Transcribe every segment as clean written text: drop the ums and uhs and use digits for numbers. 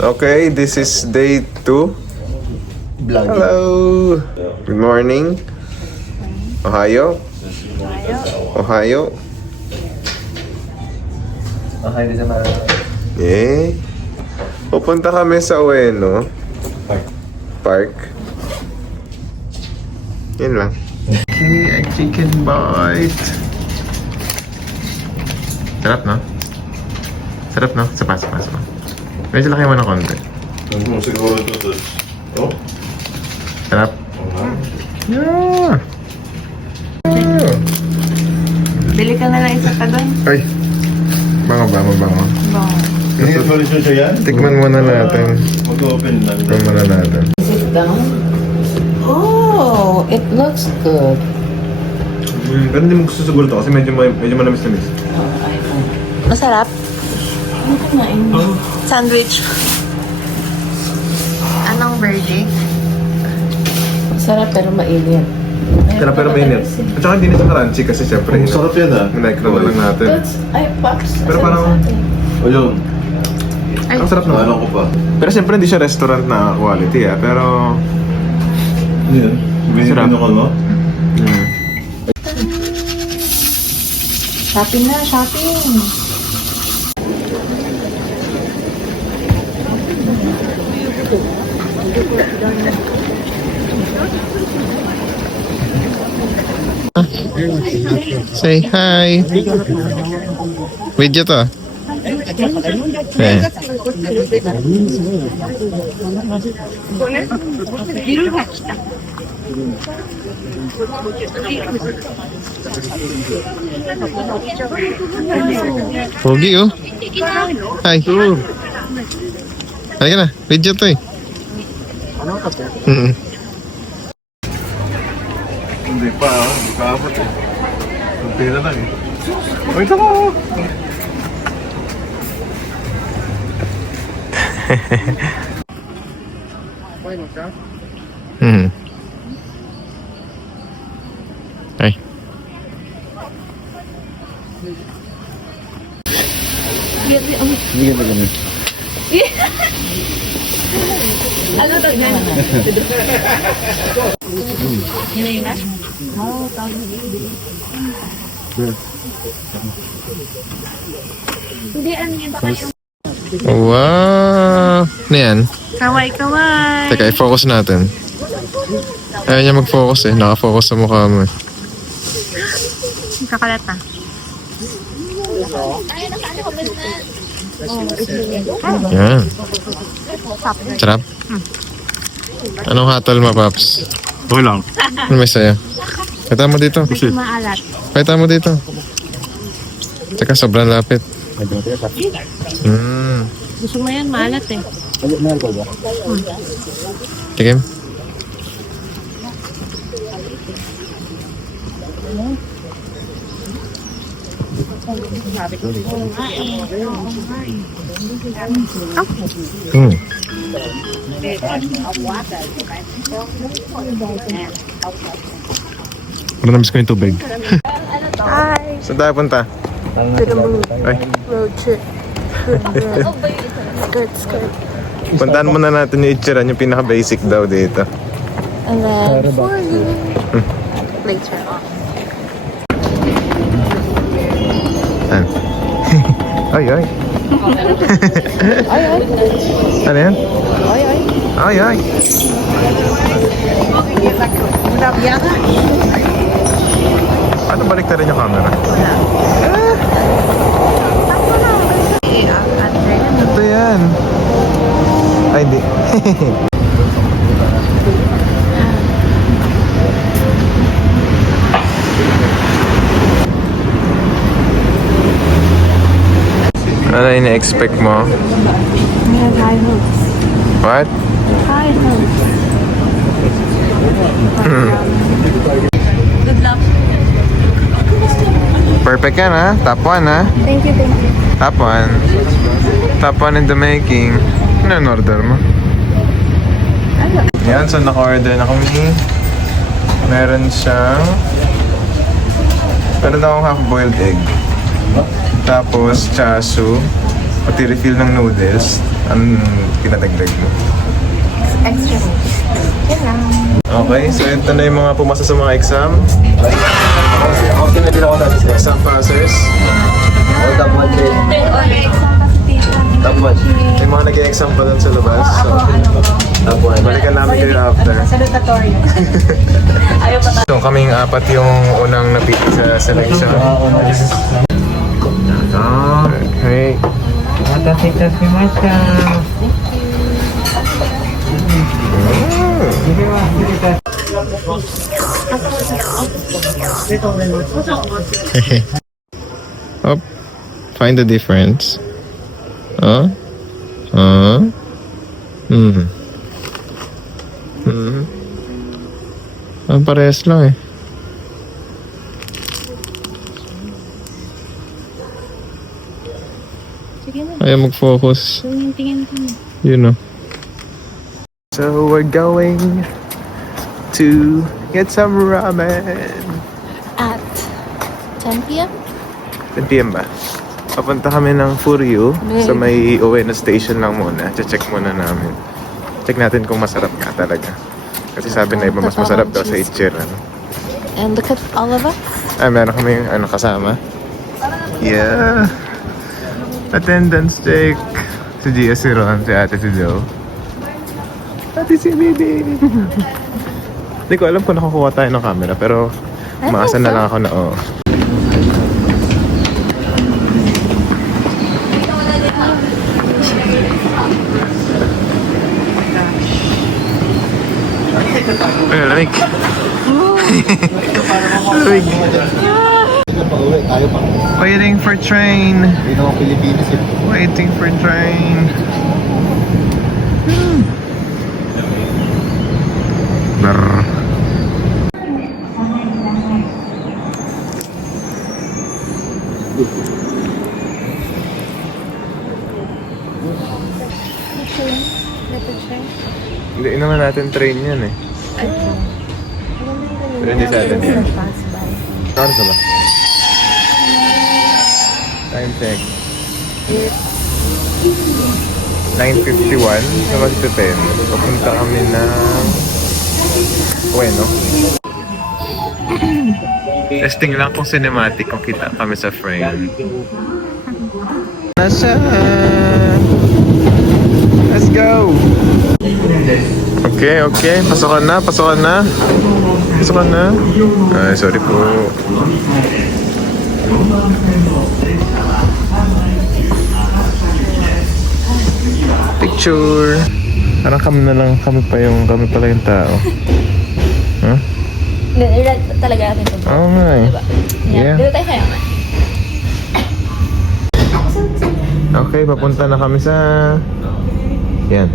Okay, this is day 2. Vlogging. Hello! Good morning. Ohio? Ohio? Okay, di sa mga... Eh? Pupunta kami sa Ueno Park. Yun lang. Okay, a chicken bite. Sarap, no? Sarap, no? Sapa. Medyo laki mo ng konti. Siguro ito. Oh? Sarap? Yeah! Bili ka na lang isa pa doon. Ay! Bango. Bango. Hindi ka solusyon siya yan? Tikman muna natin. Mag-open lang. Tikman muna natin. Sit down. Oh, it looks good. Pero hindi mo gusto siguro ito kasi medyo manamis-namis. Masarap. Ano kumain? Sandwich. Anong verdict? Masarap pero mainit. Sarap pero mainit. At saka hindi na siya crunchy kasi syempre. Ang sarap yan ah. Minecro na lang natin. Pops. Pero parang... O yun. Ang sarap naman. Alam ko pa. Pero syempre hindi siya restaurant na quality Pero... Yan. Sarap. Binibino ko, no? Shopping na, shopping. Say hi. Video to. Pogi oh. Hi. Halika na. Video to Hindi pa, hindi pa abot eh. Kunti na lang eh. Wait ako! Ay. Hindi ka ganun. Ano to yan? Hinay na? Oo, tawag hindi, ano yun? Baka yung... Wow. Ano yan? Kaway. Teka, i-focus natin. Ayaw niya mag-focus eh. Naka-focus sa mukha mo eh. Kakalat na. Yan. Sarap. Anong hatol mo, Paps? Okay lang. Ano may sayo? Pakita mo dito. Maalat. Pakita mo dito. Teka, sobrang lapit. Gusto mo yan, maalat eh. Tikim. Parang namiss ko yung tubig. Hi! Saan tayo punta? To the moon. Ay, Road trip. Skirt. puntahan muna natin yung itsura, yung pinaka-basic daw dito. And then for you. Later on. Saan? Ay. Ano yan? Ay. Paano balik na rin yung camera? Ito yan. Ay, hindi. Ano ina-expect mo? We have high hopes. What? High hopes. Good luck. Perfect yan ha? Top 1 ha? Thank you. Top 1. Top 1 in the making. Ano yung order mo? Yan, so naka-order na kami. Meron siyang... Meron akong half-boiled egg. Tapos chasu. Pati refill ng noodles, anong pinadagdag mo? Extra. Yan lang. Okay, so ito na yung mga pumasa sa mga exam. Ako din ako dati sa Exam passers. All top 1 din. Top 1. May mga nag-exam pa doon sa labas. So, Top 1. balikan namin kayo after. Salutatory. Ayaw pa So kaming apat yung unang napili sa selection. Okay. Up. Find the difference. Parehas lang eh. Sige na. Ayaw mag-focus. Tingin ko na. You know. So we're going to get some ramen. At 10 p.m.? 10 p.m. ba? Papunta kami ng Furyu sa may Ueno station lang muna. Check muna namin. Check natin kung masarap nga talaga. Kasi sabi na iba mas masarap daw sa Itcher. Ano? And look at Oliver. Meron kami kasama. Yeah. Attendance check. Si Gia, si Ron, si Ate, si Joe. Ate, si Bibi. Hindi ko alam kung nakakuha tayo ng camera, pero umaasa na lang ako na oo. Ay, lamig. Lamig. Pauwi, tayo pa. Waiting for train. Hindi naman Pilipinas eh. Waiting for train. Brr. Hindi naman natin train yan eh. Pero hindi sa atin yan. Kano sa ba? Time check. 9:51 na mag-10. Papunta kami ng Ueno. Testing lang kung cinematic kung kita kami sa frame. Nasa? Let's go! Okay, okay. Pasokan na, pasokan na. Pasokan na. Ay, sorry po. Picture. Parang kami na lang, kami pala yung tao. Huh? Talaga natin ito. Oo nga eh. Diba? Yeah. Dito tayo kaya man. Okay, papunta na kami sa... Yan.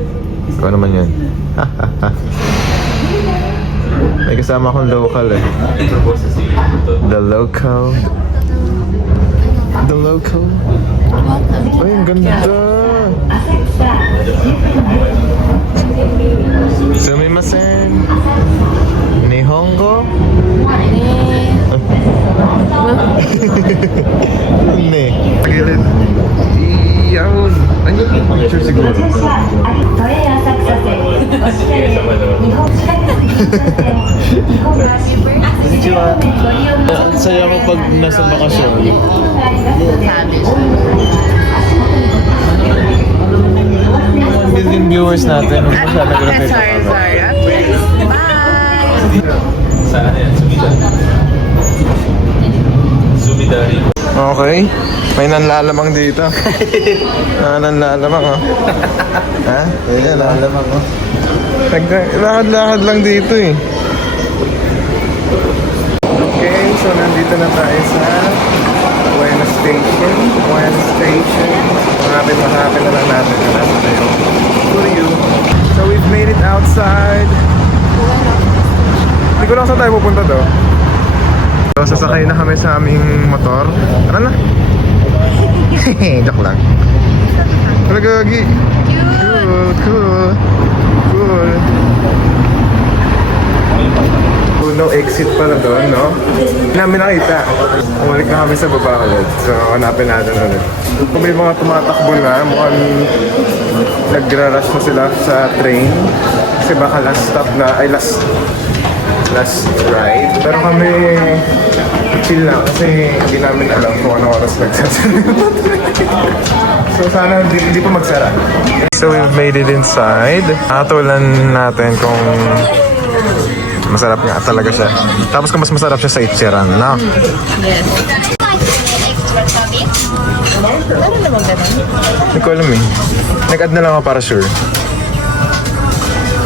Ikaw naman yan. May kasama akong local eh. The local. The local. Ay, ang ganda. Sumimasen. Nihongo. Ne. Pagilid. Iyaon. Ano yung picture siguro? Saya ko pag nasa bakasyon. Million viewers natin. Sorry. Bye! Saan yan? Sumidari. Okay. May nanlalamang dito. Nanlalamang oh. Ha? Ayan nanlalamang oh. Lakad-lakad lang dito eh. Okay, so nandito na tayo sa Ueno Station. Ueno Station. Mahapin na lang natin na nasa tayo. Furyu. So we've made it outside. Hindi ko lang saan tayo pupunta to. So sasakay na kami sa aming motor. Tara na. Joke lang. Wala gagi. Cool. no exit pala doon, no? Hindi namin nakita. Umalik na kami sa baba ulit. So, hanapin natin ulit. Kung may mga tumatakbo na, mukhang nagra-rush na sila sa train. Kasi baka last stop na, ay last ride. Pero kami chill lang kasi hindi namin alam kung anong oras nagsasara. So sana hindi pa magsara. So we've made it inside. Nakatulan natin kung masarap nga talaga siya. Tapos kung mas masarap siya sa Ichiran, no? Yes. Ano naman ganun? Hindi ko alam eh. Nag-add na lang ako para sure.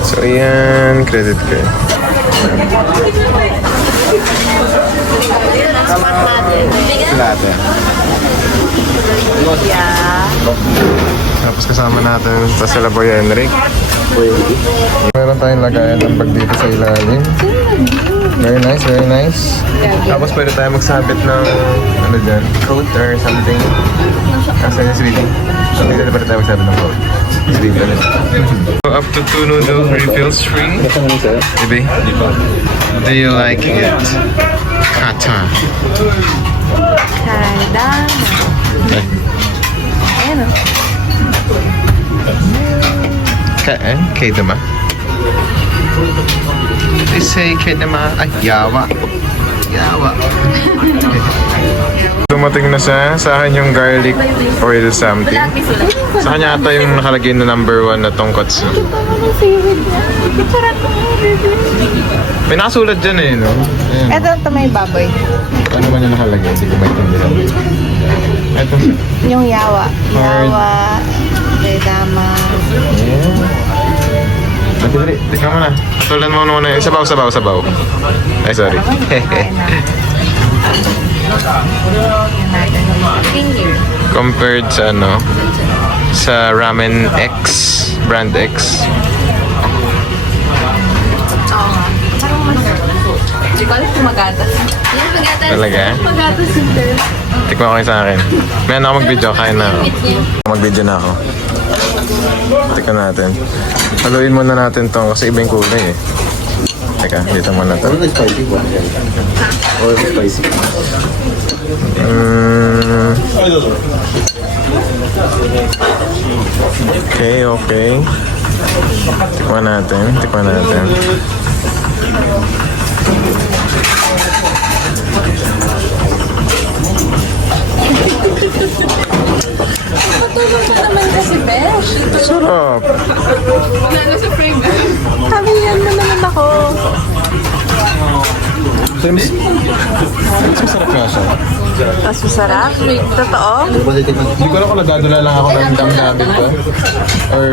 So ayan, credit card. Latte. Tapos kasama natin sa sila Boy Henrik. Meron tayong lagayan ng bag dito sa ilalim. Very nice, very nice. Tapos pwede tayo magsabit ng ano dyan, coat or something. Kasi yung sleeping. So dito na pwede tayo magsabit ng coat. Sleeping. So up to 2 noodle refills free. Baby, do you like it? Kata. Kaidama. Ayan o. Kaidama? They say kaidama. Ay, yawa. Yawa. Dumating na siya. Sa akin yung garlic oil something. Sa kanya ata yung nakalagay na number 1 na tongkotsu. May nakasulat dyan eh, no? Ayan. Ito may baboy. Ano man yung nakalagay? Hindi ko maintindihan. Ito. Yung yawa. Hard. Yawa. Kaidama. Ayan. Dali, tingnan mo na. Tulan mo muna yung sabaw. Ay, sorry. Finger. Compared sa ano, sa Ramen X, Brand X. Oo nga. Parang mas... Hindi ko alam kung magatas. Yan, magatas. Talaga? Magatas yung girl. Tikman ko kayo sa akin. May ako mag-video, kain na ako. Mag-video na ako. Tika natin. Haluin muna natin to kasi iba yung kulay eh. Teka, dito muna to. Ano nag-spicy ba? Or spicy? Okay. Tikman natin. Matulog ka naman kasi, Besh. Sarap. Lalo sa frame. Sabi yan na naman ako. Mas masarap nga siya. Mas masarap? Totoo? Hindi ko alam kung nagdadala lang ako ng damdamin ko. Or...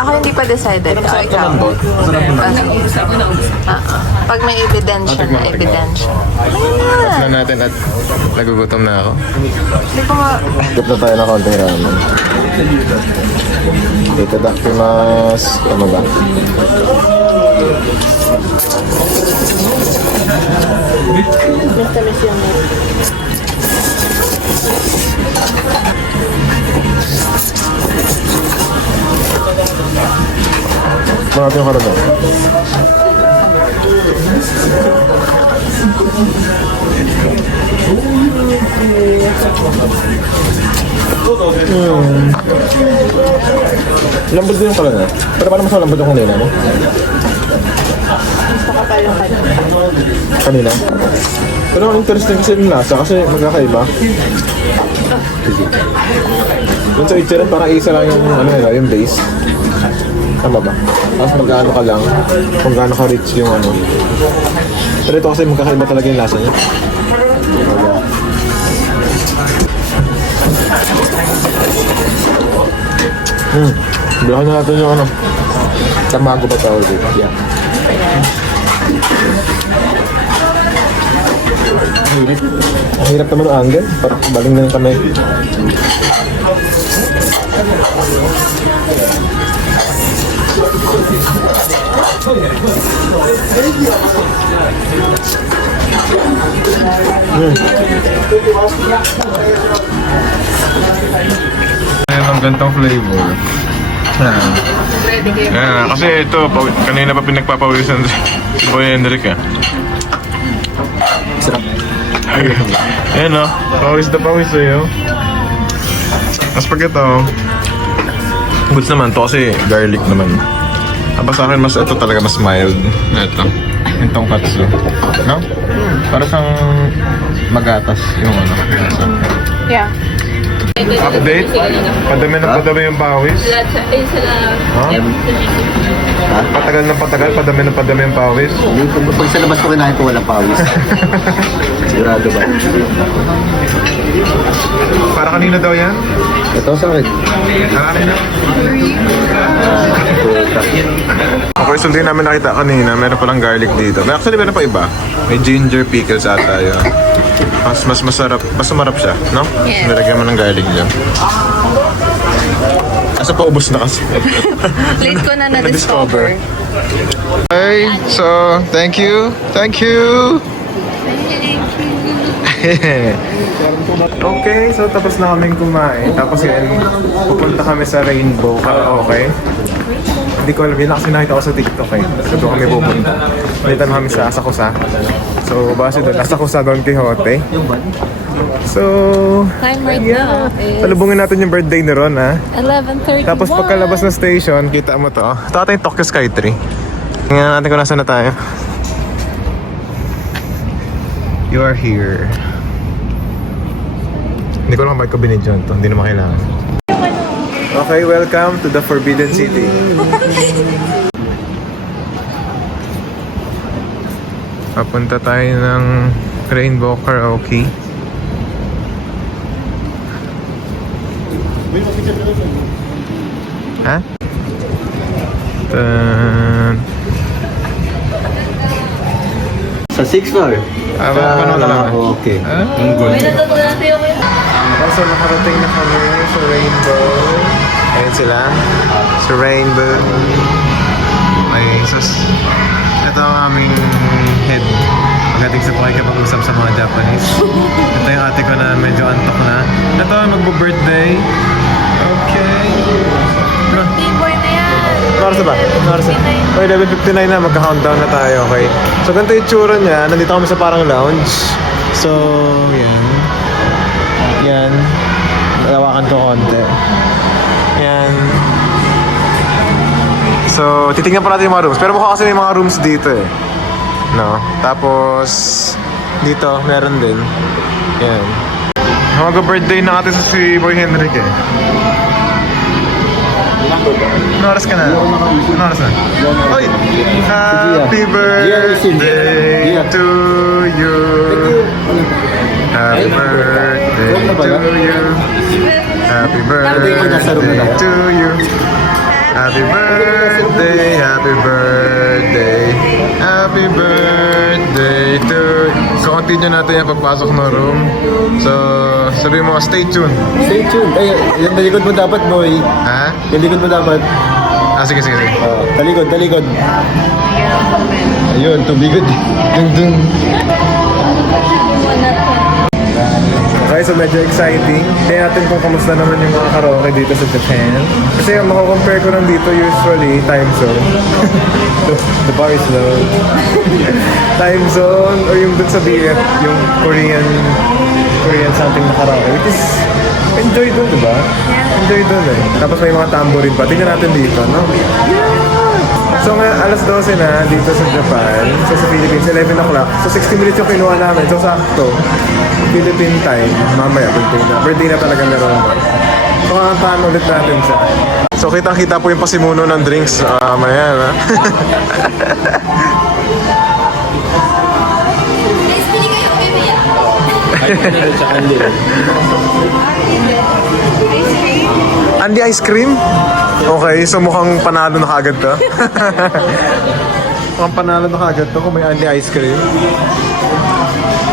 Ako hindi pa decided. Masarap Ikaw. naman both. Masarap naman. Pag may ebidensya na, ebidensya. Tignan natin at nagugutom na ako. Hindi ko nga... Gap na tayo na konting ramen. Itadakimasu. Tama ba? Miss yung Mga natin yung karami. Lambot din yung karami. Pero paano mas malambot yung kanina, no? gusto ko pa yung Kanina? Pero ang interesting kasi yung lasa kasi magkakaiba. Doon sa Ichiran parang isa lang yung ano nila, yung base. Tama ba? Tapos magkano ka lang kung gaano ka rich yung ano. Pero ito kasi magkakaiba talaga yung lasa niya. Bilhan na natin yung ano. Tamago ba tawag dito? Yeah. Ang hirap naman ang angle. Parang baling na yung kamay. Ayan ang gantong flavor. Ready kayo. Yan, kasi ito, kanina pa pinagpapawisan si Boy Henrik eh. Sarap. Ayan o, pawis na pawis eh. Tapos pag ito, goods naman to kasi garlic naman. Tapos sa akin mas ito talaga mas mild. Ito, yung tonkatsu. No? Para siyang magatas yung ano. Yeah. Update? Padami yung pawis. Ha? Patagal na patagal, padami yung pawis. Pag sa labas ko kinahin ko walang pawis. Sigurado ba? Para kanina daw yan? Ito sa akin. Para kanina? Okay, so hindi namin nakita kanina. Meron palang garlic dito. Actually, meron pa iba. May ginger pickles ata yun. Mas masarap. Mas sumarap siya, no? Yes. Nilagyan mo ng garlic dyan. Asa pa ubos na kasi. Late ko na na-discover. Okay, so thank you. Thank you. Okay, so tapos na kaming kumain. Tapos yan, pupunta kami sa Rainbow Karaoke. Hindi ko alam, yun lang kasi nakita ko sa TikTok eh. So doon kami pupunta. Palitan kami sa Asakusa. So base doon, Asakusa Don Quixote. So, Time right yeah. now is Salubungin natin yung birthday ni Ron ha. 11:31. Tapos pagkalabas ng station, kita mo to. Ito ata yung Tokyo Skytree. Tingnan natin kung nasa na tayo. You are here. Hindi ko lang mic ko binidyon to. Hindi naman kailangan. Okay, welcome to the Forbidden City. Papunta tayo ng Rainbow Karaoke. Ha? Sa 6 floor. Paano na lang? Okay. Ang good. May natutunan tayo kayo. So, nakarating na kami sa Rainbow. Ayun sila. Sa Rainbow. Ay, sus. Ito ang aming head. Pagdating sa pakikipag-usap sa mga Japanese. Ito yung ate ko na medyo antok na. Ito, magbo-birthday. Okay. No. Boy na yan. Oras na ba? Oras na. Okay, 11:59 na. Magka-countdown na tayo, okay? So, ganito yung tsura niya. Nandito kami sa parang lounge. So, yan. Yan. Lawakan ko konti. Yan. So, titignan pa natin yung mga rooms. Pero mukha kasi may mga rooms dito eh. No? Tapos, dito, meron din. Yan. Mag-birthday na natin sa si Boy Henrik eh. Ano oras ka na? Ano oras na? Oy! Happy birthday to you. Happy birthday to you. Happy birthday to you. Happy birthday, happy birthday. Happy birthday to you. So, continue natin yung pagpasok ng room. So, sabihin mo, stay tuned. Stay tuned. Ay, yung talikod mo dapat, boy. Ha? Yung likod mo dapat. Sige. Talikod. Ayun, tumigod. Dung. Okay, so medyo exciting. Tingnan natin kung kamusta naman yung mga karaoke dito sa Japan. Kasi yung mako-compare ko lang dito usually time zone. The bar is low. Time zone or yung dun sa BF, yung Korean something na karaoke. Which is, enjoy dun, diba? Enjoy dun eh. Tapos may mga tambourine pa. Tingnan natin dito, no? So ngayon, alas 12 na dito sa Japan. So sa Philippines, 11 o'clock. So 60 minutes yung kinuha namin. So sakto. Philippine time. Mamaya, birthday na. Birthday na talaga meron. So kakantahan ulit natin siya. So kitang-kita po yung pasimuno ng drinks. Mamaya na. Andy ice cream? Okay, so mukhang panalo na kagad to. Mukhang panalo na kagad to kung may Andy ice cream.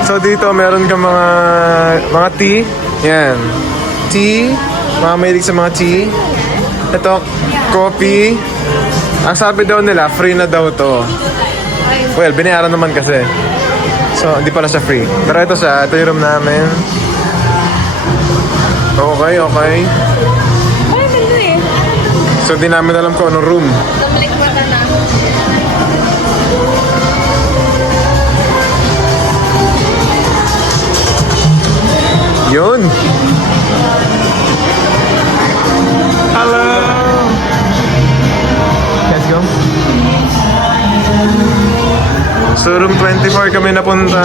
So dito meron kang mga tea. Yan. Tea. Mga mahilig sa mga tea. Ito, coffee. Ang sabi daw nila, free na daw to. Well, binayaran naman kasi. So, hindi pala siya free. Pero ito siya. Ito yung room namin. Okay. So di namin alam kung anong room. Tumalik mata na. Yun! Hello! Let's go. So room 24 kami napunta.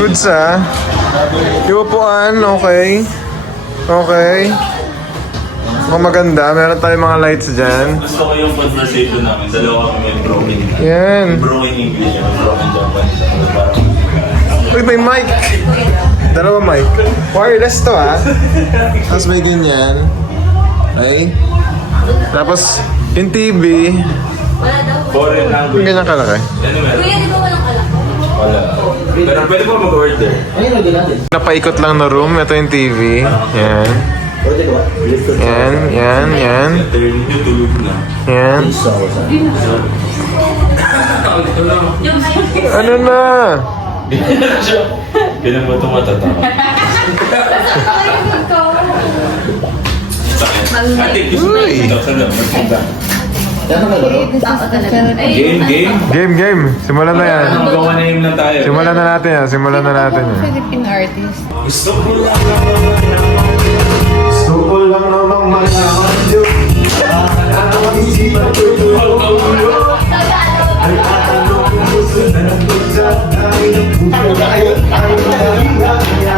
Goods ah. Yung upuan, okay. Okay. Mukhang maganda. Meron tayong mga lights dyan. Gusto ko yung conversation namin. Dalawa kami may broken. Yan. Broken English and broken Japanese. Uy, may mic! Dalawa mic. Wireless to ah. Tapos may ganyan. Okay? Tapos, yung TV, Foreign yung language. ganyan kalaki. Ano meron? Kuya, di ba walang alak? Wala. Pero pwede po mag-order. Ayun, lagyan natin. Napaikot lang na room. Ito yung TV. Yan. Pwede ko ba? Yan, yan, yan. Turn nyo, tulog na. Yan. Ano na? Kailan ba ito matatawa? Ate, gusto na Uy. ito. Sa loob. Yan ang laro. Game, game. Game, game. Simulan na yan. Magawa na yun lang tayo. Simulan na natin yan. Simulan na natin yan. Philippine artist. Gusto ko lang Gusto ko lang namang malaman yun. Ang isipan ko'y tumagulo. Ang tatanong kung gusto na ng pagkat dahil ang puso ay mahihiya.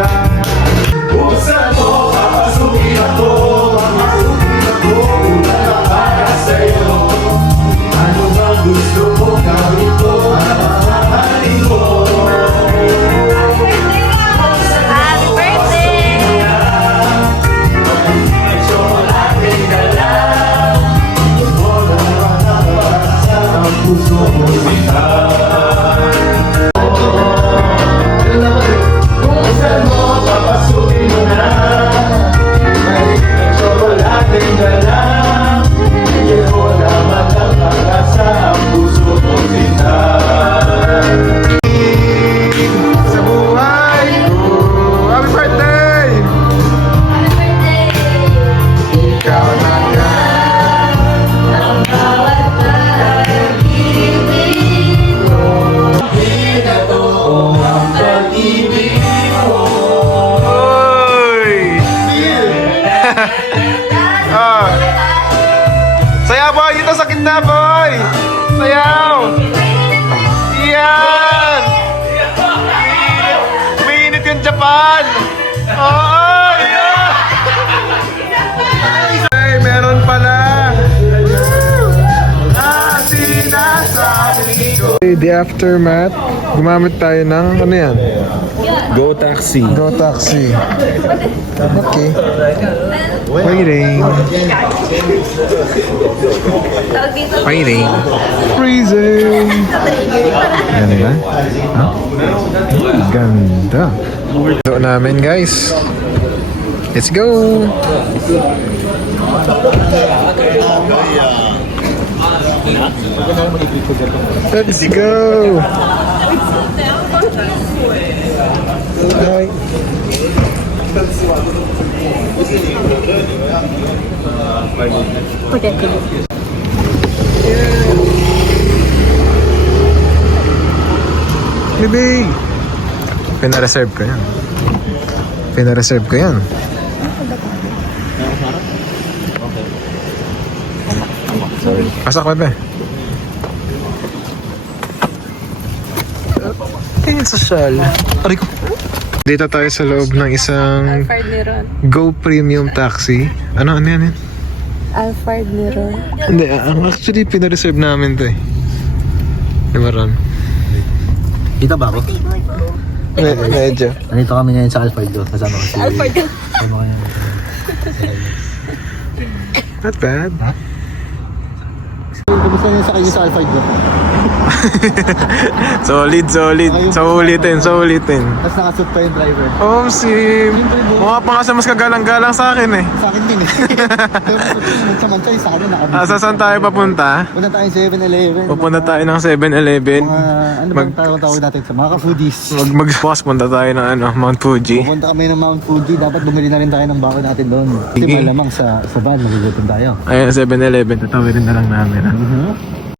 Buksan mo, papasukin ako. Papasukin ako, wala para sa'yo. Ano ba gusto mo gawin ko? Mamahalin mo. Happy birthday! Ang puso mo buksan mo, papasukin mo na. May tsokolating dala. Hindi ko naman ang pag-asa. Ang puso mo sinta. Sa buhay ko, happy birthday! Ikaw na Oy! Ah. Sayaw boy! Dito sa gitna boy! Sayaw! Yan! Umiinit yung Japan! Oo! Yan! Ay, meron pala! The aftermath, gumamit tayo ng ano yan? Go taxi. Go taxi. Okay. Waiting. Waiting. Freezing. Ganda. Huh? Ganda. So namin guys. Let's go. Let's go. Hi. Bibig! Pina-reserve ko yan. Pina-reserve ko yan. Pasok ba ba? Tingin sa shal. Aray ko. Dito tayo sa loob ng isang Alfred Neron. Go Premium Taxi. Ano yan? Alfred Neron. Hindi, actually pina-reserve namin to eh. Di ba Ron? Kita ba ako? Medyo. Nandito kami ngayon sa Alfred do. Kasama ko si... Alfred. Kasama ko yan. Not bad. kumusta niyo sa kayo sa Alpha bro? Solid. Sa ulitin. Tapos nakasuit pa yung driver. Oh, mukha pa nga siya mas kagalang-galang sa akin eh. Sa akin din eh. Pero samantay sa akin Sa saan tayo papunta? Punta tayo 7-Eleven. Pupunta tayo ng 7-Eleven. Ano bang tawag natin sa mga ka-foodies? Magbukas punta tayo ng Mount Fuji. Pupunta kami ng Mount Fuji. Dapat bumili na rin tayo ng bako natin doon. Kasi Sige. malamang sa van, magugutom tayo. Ayun, 7-Eleven. Tatawirin na lang namin. Mhm.